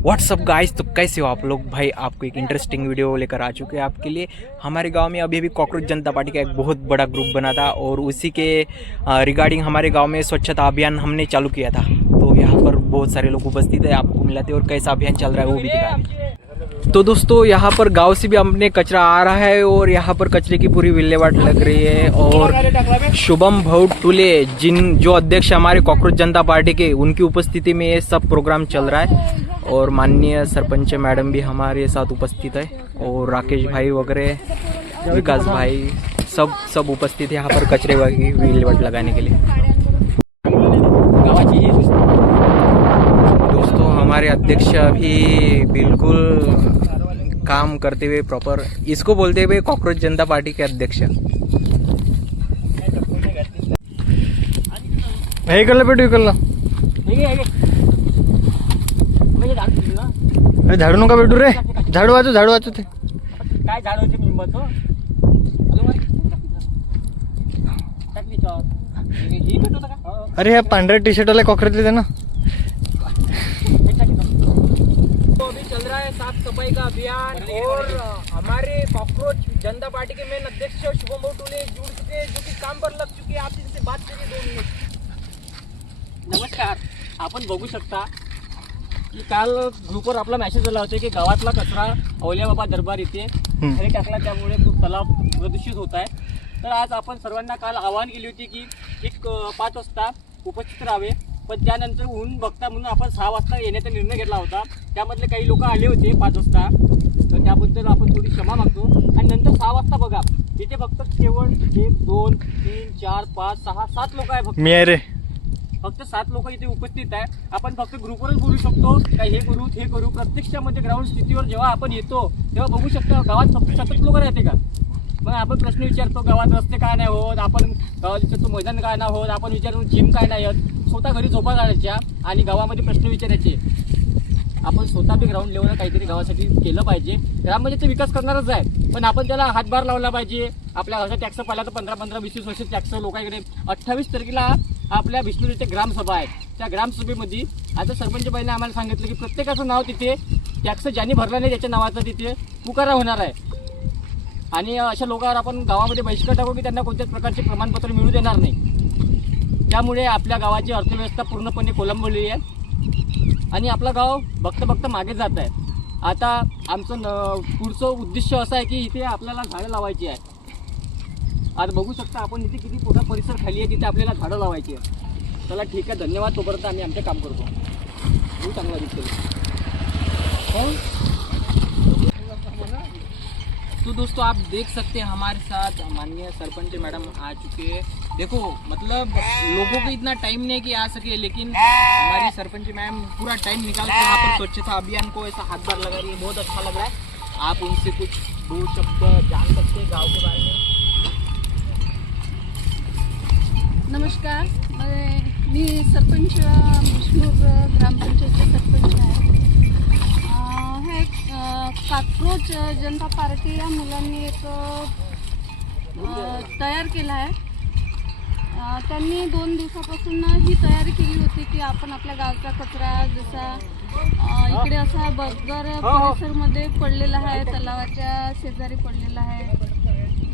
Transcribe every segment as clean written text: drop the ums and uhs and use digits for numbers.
WhatsApp guys, तो कैसे हो आप लोग भाई। आपको एक इंटरेस्टिंग वीडियो लेकर आ चुके हैं आपके लिए। हमारे गांव में अभी अभी कॉकरोच जनता पार्टी का एक बहुत बड़ा ग्रुप बना था और उसी के रिगार्डिंग हमारे गांव में स्वच्छता अभियान हमने चालू किया था। तो यहाँ पर बहुत सारे लोग उपस्थित है, आपको मिलाते और कैसा अभियान चल रहा है वो भी दिखाएंगे। तो दोस्तों यहाँ पर गांव से भी हमने कचरा आ रहा है और यहाँ पर कचरे की पूरी विल्हेवाट लग रही है। और शुभम भाऊ टुले जो अध्यक्ष हमारे कॉकरोच जनता पार्टी के, उनकी उपस्थिति में ये सब प्रोग्राम चल रहा है। और माननीय सरपंच मैडम भी हमारे साथ उपस्थित है और राकेश भाई वगैरह, विकास भाई, सब उपस्थित है यहाँ पर कचरे की विल्हेवाट लगाने के लिए। दोस्तों हमारे अध्यक्ष अभी बिल्कुल काम करते हुए प्रॉपर, इसको बोलते हुए कॉकरोच जनता पार्टी के अध्यक्ष। हे इकडलं पेटू इकडलं झाडू नका भेटू रे, झाडू वाचू ते काय झाड होते निंबाचं अरे ह्या पांढऱ्या टी शर्ट वाले कॉकरोच थे ना। तो अभी चल रहा है साफ सफाई का अभियान और हमारे कॉकरोच जनता पार्टी के मेन अध्यक्ष शुभम भाऊ टुले जुड़ चुके हैं, जो कि काम पर लग चुके हैं। आप इनसे बात करिए 2 मिनिट। नमस्कार, आपण बघू शकता की काल ग्रुपवर आपला मेसेज आला होता की गावातला कचरा अवल्या बाबा दरबार इथे घरी टाकला, त्यामुळे तलाव प्रदूषित होत आहे। तर आज आपण सर्वांना काल आवाहन केली होती की 5 वाजता उपस्थित राहावे, पण त्यानंतर ऊन बघता म्हणून आपण 6 वाजता येण्याचा निर्णय घेतला होता। त्यामधले काही लोक आले होते 5 वाजता, तर त्याबद्दल आपण थोडी क्षमा मागतो। आणि नंतर 6 वाजता बघा तिथे फक्त केवळ 1 2 3 4 5 6 7 लोक आहे, मी आहे रे, फक्त 7 लोक इथे उपस्थित आहे। आपण फक्त ग्रुपवरच बोलू शकतो काय हे करू ते करू, प्रत्यक्षामध्ये ग्राउंड स्थितीवर जेव्हा आपण येतो तेव्हा बघू शकतो गावात फक्त 7 लोक राहते का। मग आपण प्रश्न विचारतो गावात रस्ते काय नाही होत, आपण गावात विचारतो मैदान काय नाही होत, आपण विचारतो जिम काय नाही होत, स्वतः घरी झोपा काढायच्या आणि गावामध्ये प्रश्न विचारायचे। आपण स्वतः बी ग्राउंड लेवलला काहीतरी गावासाठी केलं पाहिजे। ग्रामपंचायतचा विकास करणारच आहे, पण आपण त्याला हातभार लावला पाहिजे। आपल्या गावाचा टॅक्स पहिला तर 15-20 वर्ष टॅक्स लोकांकडे। 28 तारखेला आपल्या विष्णू इथे ग्रामसभा आहे, त्या ग्रामसभेमध्ये आता सरपंच बाईने आम्हाला सांगितलं की प्रत्येकाचं नाव तिथे टॅक्स ज्यांनी भरला नाही त्याच्या नावाचा तिथे पुकारा होणार आहे। आणि अशा लोकांवर आपण गावामध्ये बहिष्कार टाकू की त्यांना कोणत्याच प्रकारचे प्रमाणपत्र मिळू देणार नाही। त्यामुळे आपल्या गावाची अर्थव्यवस्था पूर्णपणे कोलमडली आहे आणि आपलं गाव बघता मागे जात आहे। आता आमचं पुढचं उद्दिष्ट असं आहे की इथे आपल्याला झाडं लावायची आहे। आज बघू शकता आपण इथे किती मोठा परिसर खाली आहे, तिथे आपल्याला झाडं लावायची आहे। चला ठीक आहे, धन्यवाद। तोपर्यंत आम्ही आमचं काम करतो। खूप चांगला दिसतो। तो दोस्तों आप देख सकते हैं हमारे साथ माननीय सरपंच मैडम आ चुके हैं। देखो मतलब लोगों को इतना टाइम नहीं कि आ सके, लेकिन हमारी सरपंच मैम पूरा टाइम निकाल के यहाँ पर स्वच्छता अभियान को ऐसा हाथभार लगा रही है। बहुत अच्छा लग रहा है। आप उनसे कुछ 2 शब्द जान सकते हैं गाँव के बारे में। नमस्कार, मी सरपंच विष्णूर ग्रामपंचायतचे सरपंच आहे। हे कॉकरोच जनता पार्टी या मुलांनी एक तयार केला आहे। त्यांनी 2 दिवसापासून ही तयारी केली होती की आपण आपल्या गावचा कचरा जसा इकडे असा बर्गर परिसरमध्ये पडलेला आहे, तलावाच्या शेजारी पडलेला आहे,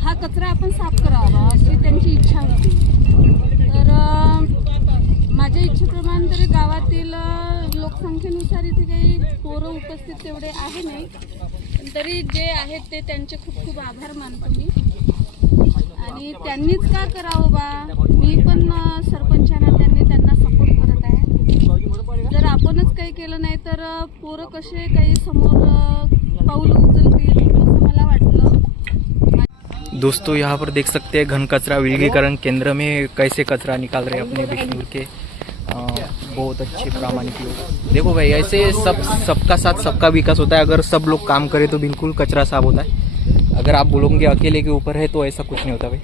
हा कचरा आपण साफ करावा अशी त्यांची इच्छा होती। तर माझ्या इच्छेप्रमाणे तरी गावातील लोकसंख्येनुसार इथे काही पोरं उपस्थित तेवढे आहे नाही, पण तरी जे आहेत ते त्यांचे खूप खूप आभार मानतो मी। आणि त्यांनीच का करावं बा, मी पण सरपंचांना त्यांना सपोर्ट करत आहे। जर आपणच काही केलं नाही तर पोरं कसे काही समोर पाऊल उचलतील असं मला वाटलं। दोस्तों यहाँ पर देख सकते हैं घन कचरा विलगीकरण केंद्र में कैसे कचरा निकाल रहे हैं अपने बिष्णुपुर के बहुत अच्छे प्रामाणिक लोग। देखो भाई ऐसे सबका साथ सबका विकास होता है। अगर सब लोग काम करें तो बिल्कुल कचरा साफ होता है। अगर आप बोलोगे अकेले के ऊपर है तो ऐसा कुछ नहीं होता भाई,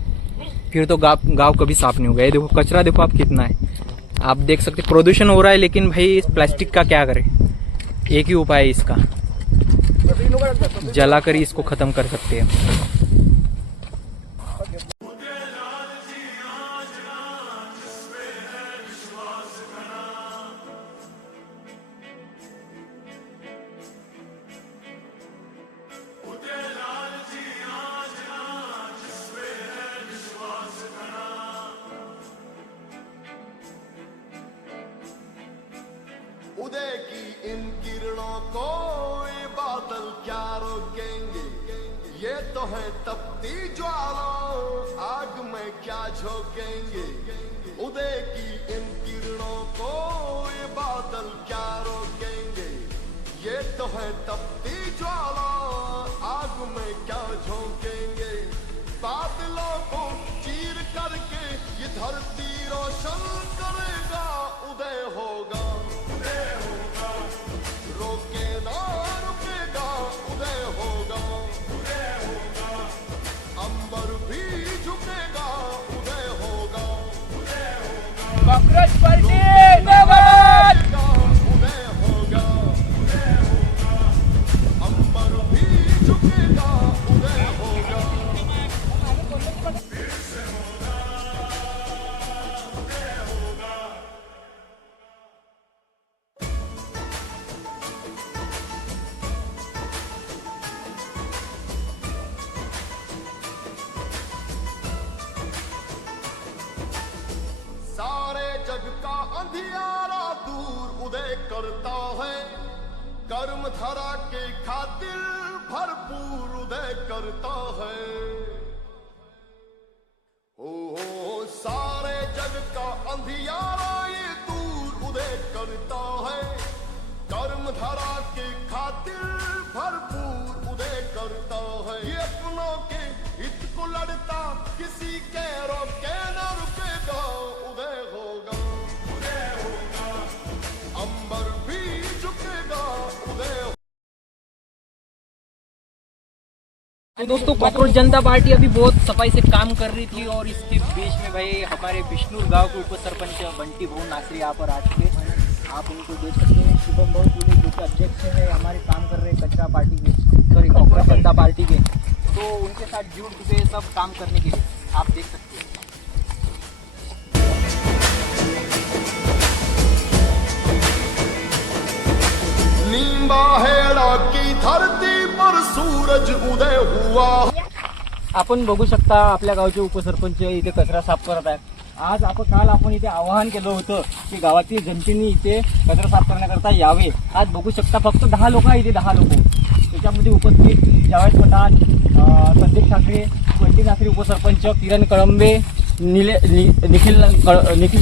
फिर तो गाँव कभी साफ नहीं होगा। ये देखो कचरा, देखो आप कितना है, आप देख सकते प्रदूषण हो रहा है। लेकिन भाई इस प्लास्टिक का क्या करें, एक ही उपाय है इसका, जलाकर ही इसको ख़त्म कर सकते हैं। तो है तपती ज्वाला, आग में क्या झोंकेंगे, उदय की इन किरणों को ये बादल क्या रोकेंगे। ये तो है तपती ज्वाला, आग में क्या झोंकेंगे, बादलों को चीर करके ये धरती रोशन करेगा। उदय होगा, रोके ना रुकेगा, उदय होगा, अंबर भी झुकेगा, उदय होगा, कॉकरोच पार्टी जिंदाबाद। उदय होगा, अंबर भी झुकेगा, उदय होगा। सारे जग का अंधियारा दूर उदय करता है, कर्म धरा के खातिर भरपूर उदय करता है। ओ सारे जग का अंधियारा ये दूर उदय करता है, कर्म धरा के खातिर भरपूर उदय करता है। ये अपनों के हित को लड़ता, किसी के रोके न रुकेगा। उदय होगा, अंबर भी झुकेगा, उदय। तो दोस्तों कॉकरोच जनता पार्टी अभी बहुत सफाई से काम कर रही थी और इसके बीच में भाई हमारे बिष्णुर गांव के उप सरपंच बंटी भाऊ नासरी यहाँ पर आ चुके हैं। आप उनको देख सकते हैं, शुभम भाऊ पूरे जो कि अध्यक्ष है हमारे काम कर रहे हैं कचरा पार्टी के, सॉरी कॉकरोच जनता पार्टी के, तो उनके साथ जुड़ चुके हैं सब काम करने के लिए, आप देख सकते हैं। नींबा हेड़ा की धरती पर सूरज उदय हुआ। आपण बघू शकता आपल्या गावचे उपसरपंच इथे कचरा साफ करत आहेत। आज काल आपण इथे आवाहन केलं होतं की गावातील जनतेने इथे कचरा साफ करण्याकरता यावे। आज बघू शकता फक्त 10 लोक आहे, इथे 10 लोक, त्याच्यामध्ये उपस्थित जावेद पठाण, संदीप ठाकरे, बंटी नासरी उपसरपंच, किरण कळंबे, निखिल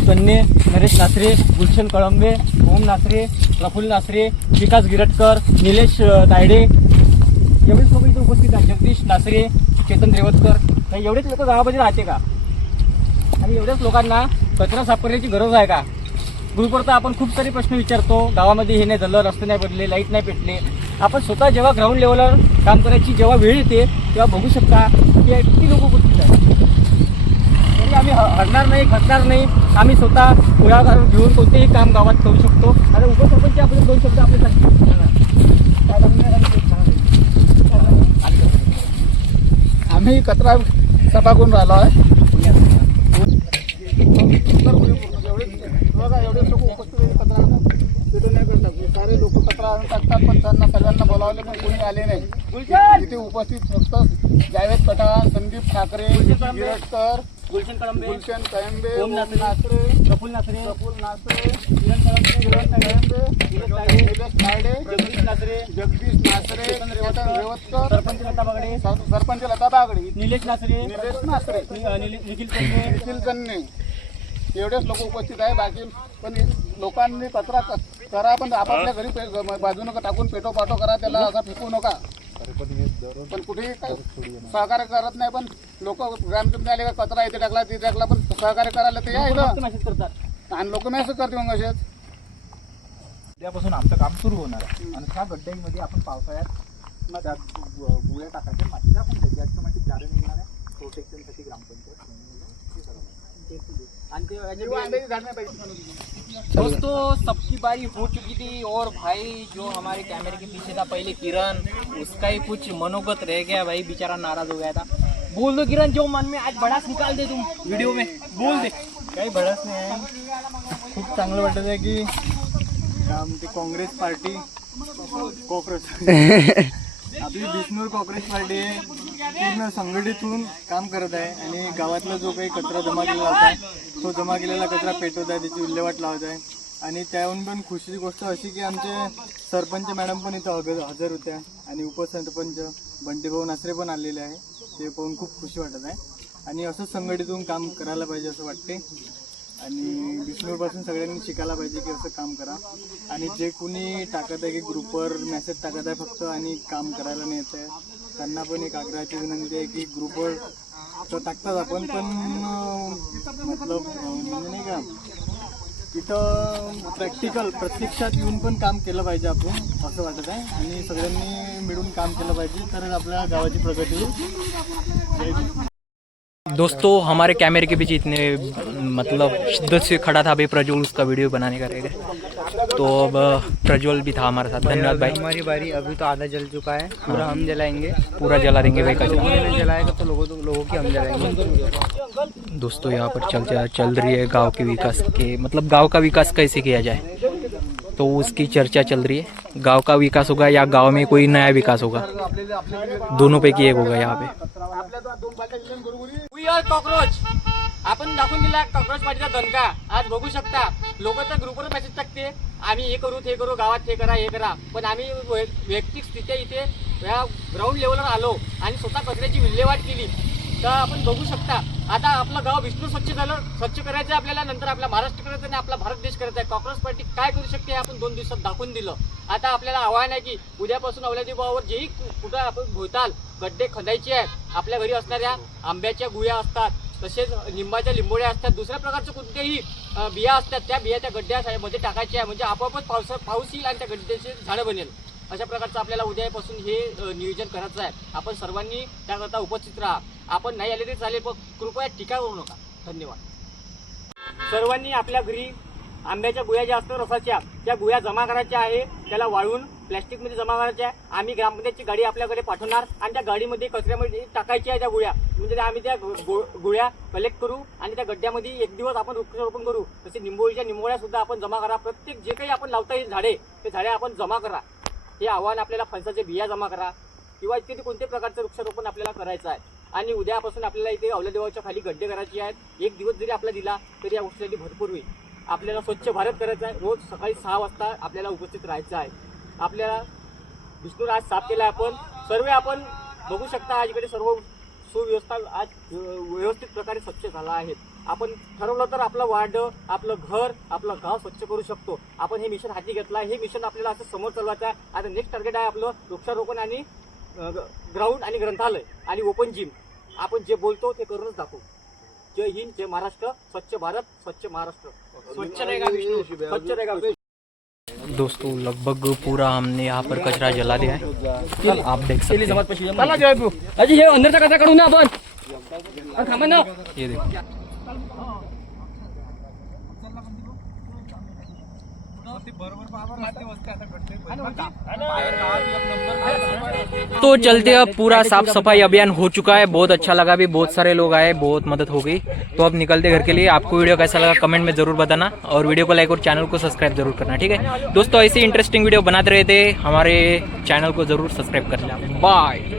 कन्ने, नरेश नासरे, गुलशन कळंबे, ओम नासरे, प्रफुल्ल नासरे, विकास गिरटकर, निलेश तायडे, एवढेच लोक इथे उपस्थित आहेत। जगदीश नासरे, चेतन रेवतकर, एवढेच लोक गावामध्ये राहते का? आणि एवढ्याच लोकांना कचरा साफ करण्याची गरज आहे का? ग्रुपवर तर आपण खूप सारे प्रश्न विचारतो, गावामध्ये हे नाही झालं, रस्ते नाही बदलले, लाईट नाही पेटले। आपण स्वतः जेव्हा ग्राउंड लेवलवर काम करायची जेव्हा वेळ येते तेव्हा बघू शकता की किती लोक उपस्थित आहेत। तरी आम्ही हरणार नाही, खचणार नाही, आम्ही स्वतः पुढाकार घेऊन कोणतेही काम गावात करू शकतो। आणि उपसरपंच आपले 2 शब्द आपल्यासाठी आम्ही कचरा सफा करून राहिलो आहे। एवढे लोक उपस्थित कचरा पेटून नाही करतात, सारे लोक कचरा आणून टाकतात, पण त्यांना सगळ्यांना बोलावले पण कोणी आले नाही। इथे उपस्थित फक्त जावेद पठाण, संदीप ठाकरे, गिरटकर, गुलशन कळंबे, ओम नासरे, प्रफुल्ल नासरे, किरण कळंबे, निलेश तायडे, जगदीश नासरे, चेतन रेवतकर, सरपंच लता बागडे, सरपंच लता बागडे, निलेश नासरे, निखिल कन्ने, एवढेच लोक उपस्थित आहे। बाकी पण लोकांनी कचरा करा, पण आपापल्या घरी बाजूनं टाकून पेटो पाटो करा, त्याला असा फेकू नका। पण कुठेही सहकार्य करत नाही, पण लोक ग्रामपंचायत आले का कचरा इथे टाकला तिथे टाकला, पण सहकार्य करायला ते यायचं मेसेज करतात आणि लोक मेसेज करते मग असेच। उद्यापासून आमचं काम सुरू होणार आहे आणि त्या गड्ड्यांमध्ये आपण पावसाळ्यात त्या गुळ्या टाकायच्या, माती टाकून द्यायची, ऑटोमॅटिक गार्डन येणार आहे प्रोटेक्शनसाठी ग्रामपंचायत। दोस्तों सबकी बारी हो चुकी थी और भाई जो हमारे कैमरे के पीछे था पहले किरण, उसका ही कुछ मनोगत रह गया भाई, बेचारा नाराज हो गया था। बोल दो किरण, जो मन में आज भड़ास निकाल दे तुम वीडियो में, बोल दे। काही भडस नाही आहे, खूप चांगलं वाटत आहे की आमची काँग्रेस पार्टी कॉकरोच आपली बिष्णूर कॉकरोच पार्टी पूर्ण संघटित होऊन काम करत आहे आणि गावातला जो काही कचरा जमा केलेला होता तो जमा केलेला कचरा पेटवत आहे, त्याची विल्हेवाट लावत आहे। आणि त्याहून पण खुशीची गोष्ट अशी की आमचे सरपंच मॅडम पण इथं हजर होत्या आणि उपसरपंच बंटी भाऊ नासरे पण आलेले आहे। ते पाहून खूप खुशी वाटत आहे आणि असंच संघटित होऊन काम करायला पाहिजे असं वाटते आणि बिष्णूरपासून सगळ्यांनी शिकायला पाहिजे की असं काम करा आणि जे कोणी टाकत आहे की ग्रुपवर मेसेज टाकत आहे फक्त आणि काम करायला नाही येत आहे त्यांना पण एक आग्रहाची विनंती आहे की ग्रुपवर तर टाकतात आपण पण मतलब म्हणजे नाही का तिथं प्रत्यक्षात येऊन पण काम केलं पाहिजे आपण असं वाटत आहे आणि सगळ्यांनी मिळून काम केलं पाहिजे तरच आपल्या गावाची प्रगती होईल. दोस्तों हमारे कैमरे के पीछे इतने मतलब शिद्दत से खड़ा था अभी प्रज्वल, उसका वीडियो बनाने का रहेगा तो अब प्रज्वल भी था हमारे साथ। धन्यवाद भाई। हमारी बारी, अभी तो आधा जल चुका है, पूरा हम जलाएंगे, पूरा जला देंगे भाई कचरा। नहीं जलाएगा तो लोगों की हम जलाएंगे। दोस्तों यहाँ पर चल रही है गांव के विकास के मतलब गांव का विकास कैसे किया जाए तो उसकी चर्चा चल रही है। गांव का विकास होगा या गांव में कोई नया विकास होगा, दोनों पैकी एक होगा यहाँ पे। वी आर कॉकरोच, आपण दाखवून दिला कॉकरोच पार्टीचा दणका। आज बघू शकता लोक तर ग्रुपवर मेसेज टाकते आम्ही हे करू ते करू, गावात हे करा, पण आम्ही वैयक्तिक स्थित्या इथे या ग्राउंड लेवलवर आलो आणि स्वतः कचऱ्याची विल्हेवाट केली। तर आपण बघू शकता आता आपलं गाव विष्णू स्वच्छ झालं, स्वच्छ करायचं आपल्याला, नंतर आपला महाराष्ट्र करायचं आणि आपला भारत देश करायचा आहे। कॉकरोच पार्टी काय करू शकते आपण 2 दिवसात दाखवून दिलं। आता आपल्याला आव्हान आहे की उद्यापासून अवलादीबावर जेही कुठं आपण भोवताल गड्डे खंदायचे आहेत, आपल्या घरी असणाऱ्या आंब्याच्या गुया असतात, तसेच लिंबाच्या लिंबोळ्या असतात, दुसऱ्या प्रकारचं कोणत्याही बिया असतात, त्या बिया त्या गड्ड्यामध्ये टाकायच्या, म्हणजे आपोआपच पाऊस येईल आणि त्या गड्ड्याचे झाडं बनेल। अशा प्रकारचं आपल्याला उद्यापासून हे नियोजन करायचं आहे। आपण सर्वांनी त्याकरता उपस्थित राहा। आपण नाही आले तरी चालेल, पण कृपया टीका करू नका। धन्यवाद। सर्वांनी आपल्या घरी आंब्याच्या गुया ज्या असतात रसाच्या, त्या गुया जमा करायच्या आहे, त्याला वाळून प्लॅस्टिकमध्ये जमा करायच्या आहे। आम्ही ग्रामपंचायतची गाडी आपल्याकडे पाठवणार आणि त्या गाडीमध्ये कचऱ्यामध्ये टाकायच्या आहे त्या गुया, म्हणजे आम्ही त्या गुया कलेक्ट करू आणि त्या गड्ड्यामध्ये एक दिवस आपण वृक्षारोपण करू। तसे निंबोळीच्या निंबोळ्या सुद्धा आपण जमा करा। प्रत्येक जे काही आपण लावता येईल झाडे, ते झाडे आपण जमा करा। हे आव्हान आपल्याला फणसाचे बिया जमा करा किंवा इत्यादी कोणत्याही प्रकारचं वृक्षारोपण आपल्याला करायचं आहे। आणि उद्यापासून आपल्याला इथे अवलादेवाच्या खाली गड्डे करायचे आहेत। एक दिवस जरी आपला दिला तरी या गोष्टीसाठी भरपूर होईल। आपल्याला स्वच्छ भारत करायचं आहे। रोज सकाळी 6 वाजता आपल्याला उपस्थित राहायचं आहे। आपल्याला विष्णूर आज साफ केला आहे। आपण सर्व आपण बघू शकता आज इकडे सर्व सुव्यवस्था आज व्यवस्थित प्रकारे स्वच्छ झाला आहे। आपण ठरवलं तर आपलं वार्ड, आपलं घर, आपलं गाव स्वच्छ करू शकतो। आपण हे मिशन हाती घेतलं आहे। हे मिशन आपल्याला असं समोर चालवायचं आहे। आता नेक्स्ट टार्गेट आहे आपलं वृक्षारोपण आणि ग्राउंड आणि ग्रंथालय आणि ओपन जिम। आपण जे बोलतो ते करूनच दाखवू। जय हिंद, जय महाराष्ट्र, स्वच्छ भारत, स्वच्छ महाराष्ट्र, स्वच्छ रहेगा विष्णु, स्वच्छ रहेगा विष्णु। दोस्तों लगभग पूरा हमने यहाँ पर कचरा जला दिया है, आप देख सकते हैं। अजी हे अंदरचा कचरा काढू ना आपण, थांबा ना। ये देखो तो चलते अब पूरा साफ सफाई अभियान हो चुका है। बहुत अच्छा लगा, भी बहुत सारे लोग आए, बहुत मदद हो गई। तो अब निकलते घर के लिए। आपको वीडियो कैसा लगा कमेंट में जरूर बताना और वीडियो को लाइक और चैनल को सब्सक्राइब जरूर करना, ठीक है दोस्तों। ऐसे इंटरेस्टिंग वीडियो बनाते रहते, हमारे चैनल को जरूर सब्सक्राइब कर लेना। बाय।